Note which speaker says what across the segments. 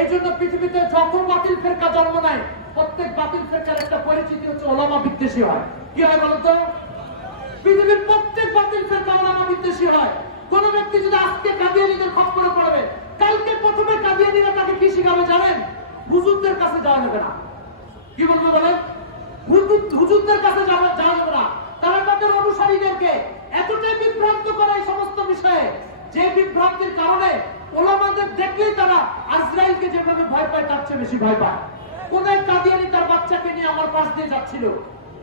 Speaker 1: এই জন্য পৃথিবীতে যত বাতিল ফেরকা জন্ম নেয়, প্রত্যেক বাতিল ফেরকার একটা পরিচিতি হচ্ছে ওলামা বিদ্বেষী হয়। কি হয় বলতো পৃথিবীর প্রত্যেক বাতিল ফেরকা ওলামা বিদ্বেষী হয়। কোন ব্যক্তি যদি আজকে কাদিয়ানিদের খপ্পরে পড়বে, কালকে প্রথমে কাদিয়ানিরা তাকে কি শিখাবে জানেন? হুজুরদের কাছে যাওয়া যাবে না। কি বলব বলেন হুজুরদের কাছে যাওয়া যাবে না। তারা তাদের অনুসারীদেরকে এতটাই বিভ্রান্ত করে এই সমস্ত বিষয়ে যে বিভ্রান্তির কারণে ওলামাদের দেখলেই তারা আজরাইলকে যেভাবে ভয় পায়, তার চেয়ে বেশি ভয় পায়। কোন এক কাদিয়ানি তার বাচ্চাকে নিয়ে আমার পাশ দিয়ে যাচ্ছিল।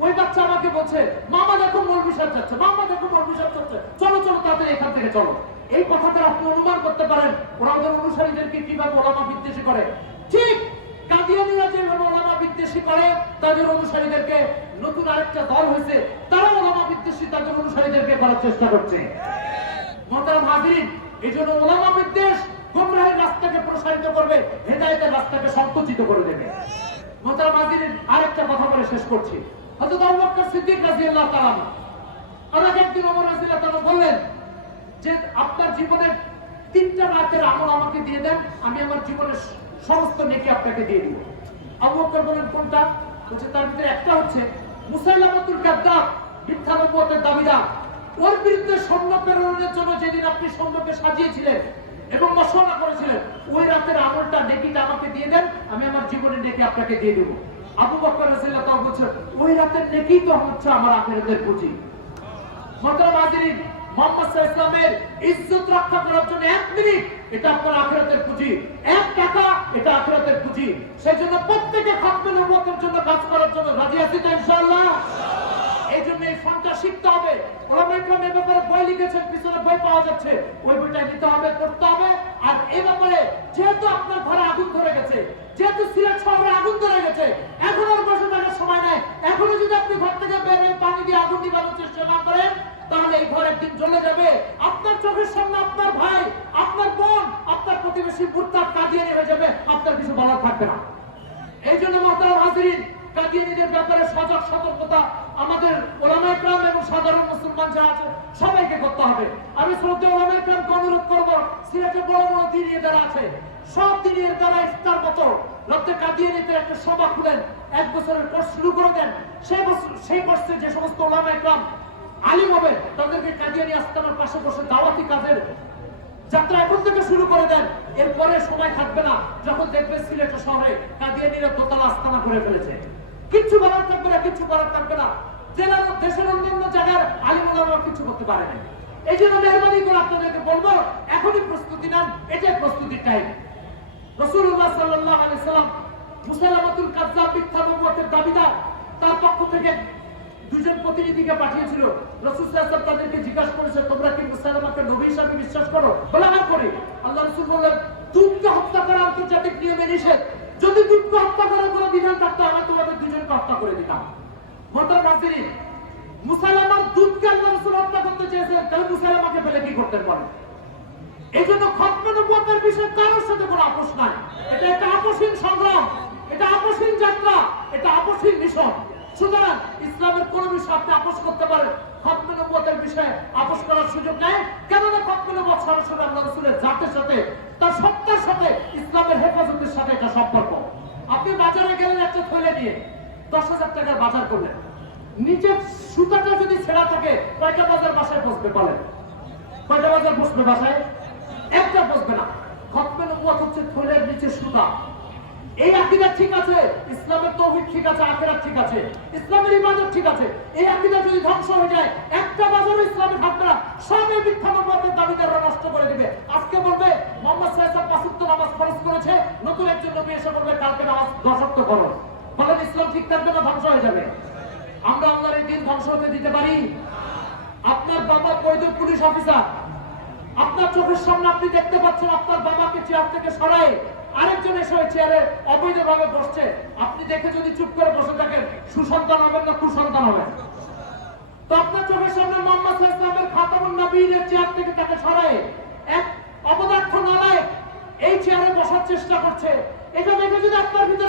Speaker 1: ওই বাচ্চা আমাকে বলছে, মামা দেখো মৌলবি যাচ্ছে মামা দেখো মৌলবি যাচ্ছে চলো চলো তাদের এখান থেকে চলো। এই কথাটা আপনি অনুমান করতে পারেন ওরা ওদের অনুসারীদেরকে কীভাবে ওলামা বিদ্বেষী করে। ঠিক কাদিয়ানিরা যেভাবে ওলামা বিদ্বেষী করে, তাদের অনুসারীদেরকে নতুন আরেকটা দল হয়েছে তারা ওলামা বিদ্বেষী তাদের অনুসারীদেরকে করার চেষ্টা করছে। মহতারাম হাজিরিন এই জন্য ওলামা বিদ্বেষ গোমরাহের রাস্তাকে প্রসারিত করবে, হেদায়েতের রাস্তাকে সংকুচিত করে দেবে। মহতারাম হাজিরিন আরেকটা কথা বলে শেষ করছি। হযরত আবু বকর সিদ্দিক রাদিয়াল্লাহু তাআলা আল্লাহ একদিন ওমর রাদিয়াল্লাহু তাআলা বললেন যে, আপনার জীবনের তিনটা রাতের আমল আমাকে দিয়ে দেন, আমি আমার জীবনের সমস্ত নেকি আপনাকে দিয়ে দিব। আবু বকর বলেন কোনটা? বলছে, তার ভিতরে একটা হচ্ছে মুসাইলামাতুল কাদ্দাব, মিথ্যা নবুয়তের দাবিদার। ওর বিরুদ্ধে সৈন্য প্রেরণের জন্য যেদিন আপনি সৈন্যকে সাজিয়েছিলেন এবং মশলা করেছিলেন, ওই রাতের আমলটা নেকিটা আমাকে দিয়ে দেন, আমি আমার জীবনের নেকি আপনাকে দিয়ে দেবো। আবু বকর বলছে, ওই রাতের নেকি তো হচ্ছে আমার আখিরাতের পুঁজি। ইসলামের ইজ্জত রক্ষা করার জন্য এক মিনিট এটা আপনার আখিরাতের পুঁজি। এক টাকা এটা আখিরাতের পুঁজি। সেই জন্য প্রত্যেকে খাতমে নবুয়তের জন্য কাজ করার জন্য রাজি আছি তো ইনশাআল্লাহ? এই জন্য এই ফোনটা শিখতে হবে। ওলামা ইকরাম এ ব্যাপারে বই লিখেছেন, পিছনে বই পাওয়া যাচ্ছে। ওই বইটা নিতে হবে, পড়তে হবে। আর এই ব্যাপারে যেহেতু আপনার ঘরে আগুন ধরে গেছে, যেহেতু সিলেট শহরে আগুন ধরে গেছে, এখন আর বসে থাকার সময় নাই। এখনও যদি আপনি ঘর থেকে বের হয়ে পানি দিয়ে আগুন নিবানোর চেষ্টা না করেন, তাহলে এই ঘর একদিন জ্বলে যাবে। আপনার চোখের সামনে আপনার ভাই, আপনার বোন, আপনার প্রতিবেশী মুরতাদ কাদিয়ানি হয়ে যাবে। আপনার কিছু বলার থাকবে না। এই জন্য মহতারাম হাজিরিন কাদিয়ানিদের ব্যাপারে সজাগ, সতর্কতা আমাদের ওলামা ইকরাম এবং সাধারণ মুসলমান যারা আছে, সবাইকে করতে হবে। আমি শ্রদ্ধা ওলামা ইকরামকে অনুরোধ করব সিলেটে বড় বড় দিনিয়ে যারা আছে। সব দিনের দ্বারা ইফতার মতো রক্তে কাদিয়ানিতে একটা সভা খুলেন, এক বছরের কোর্স শুরু করে দেন। সেই বছর সেই কোর্সে যে সমস্ত ওলামা ইকরাম আলিম হবে, তাদেরকে কাদিয়ানি আস্তানার পাশে বসে দাওয়াতি কাজের যাত্রা এখন থেকে শুরু করে দেন। এরপরে সময় থাকবে না, যখন দেখবেন সিলেট শহরে কাদিয়ানিরা দোতলা আস্তানা করে ফেলেছে। কিচ্ছু বলার থাকবে না কিচ্ছু করার থাকবে না। জেলার দেশের অন্যান্য জায়গার আলিমুলামা কিছু করতে পারে না। এই জন্য মেহরবানি করে আপনাদেরকে বলব, এখনই প্রস্তুতি নেন এটাই প্রস্তুতির টাইম রসুল্লাহ সাল্লাহ আলাইহি সাল্লাম দাবিদার, তার পক্ষ থেকে দুজন প্রতিনিধিকে পাঠিয়েছিল। রসুল সাল্লাল্লাহু তাদেরকে জিজ্ঞাসা করেছে, তোমরা কি মুসালামাকে নবী হিসাবে বিশ্বাস করো? বলে হ্যাঁ করি। আল্লাহ রসুল বললেন দুধকে হত্যা করা আন্তর্জাতিক নিয়মে নিষেধ যদি দুধকে হত্যা করার কোনো বিধান থাকতো আমি তোমাদের দুজনকে হত্যা করে দিতাম। মোতার বাসিনী মুসালামার দুধকে আল্লাহ রসুল হত্যা করতে চেয়েছেন তাহলে মুসালামাকে ফেলে কি করতেন বলেন এই জন্য খতমের বিষয়ে কারোর সাথে কোনো আপোষ নাই। এটা একটা আপোষহীন সংগ্রাম, এটা আপোষহীন যাত্রা, এটা আপোষহীন মিশন। সুতরাং ইসলামের কোন বিষয় আপনি আপোষ করতে পারেন খতমে বিষয়ে আপোষ করার সুযোগ নেই। কেননা খতমে সরাসরি আল্লাহ রাসূলের জাতের সাথে, তার সত্তার সাথে, ইসলামের হেফাজতের সাথে এটা সম্পর্ক। আপনি বাজারে গেলেন একটা থলে নিয়ে দশ হাজার টাকার বাজার করলেন। নিচের সুতাটা যদি ছেঁড়া থাকে, কয়টা বাজার বাসায় বসবে বলেন? কয়টা বাজার বসবে বাসায়? একটা বসবে না। খতমে নবুয়ত হচ্ছে থলের নিচে সুতা। এই আকীদা ঠিক আছে, ইসলামের তৌহিদ ঠিক আছে, আখিরাত ঠিক আছে, ইসলামের ইবাদত ঠিক আছে। এই আকীদা যদি ধ্বংস হয়ে যায়, একটা বাজারও ইসলামে থাকবে না। সব মিথ্যা নবুয়তের দাবিদাররা নষ্ট করে দিবে। আজকে বলবে, মোহাম্মদ আলাইহি ওয়াসাল্লাম নামাজ ফরজ করেছে, নতুন একজন নবী এসে বলবে, কালকে নামাজ দশক্ত করো ইসলাম ধ্বংস হয়ে যাবে। আমরা আল্লাহর এই দিন ধ্বংস হতে দিতে পারি? আপনার বাবা পুলিশ অফিসার। আপনার চোখের সামনে আপনি দেখতে পাচ্ছেন, আপনার বাবাকে চেয়ার থেকে সরায় আরেকজন এসে বসছে। আপনি দেখে যদি চুপ করে বসে থাকেন, সুসন্তান হবেন না কুসন্তান হবেন। তো আপনার চোখের সামনে মোহাম্মদ ইসলামের চেয়ার থেকে তাকে সরায় এক অপদার্থ নালায় এই চেয়ারে বসার চেষ্টা করছে। এটা দেখে যদি আপনার ভিতরে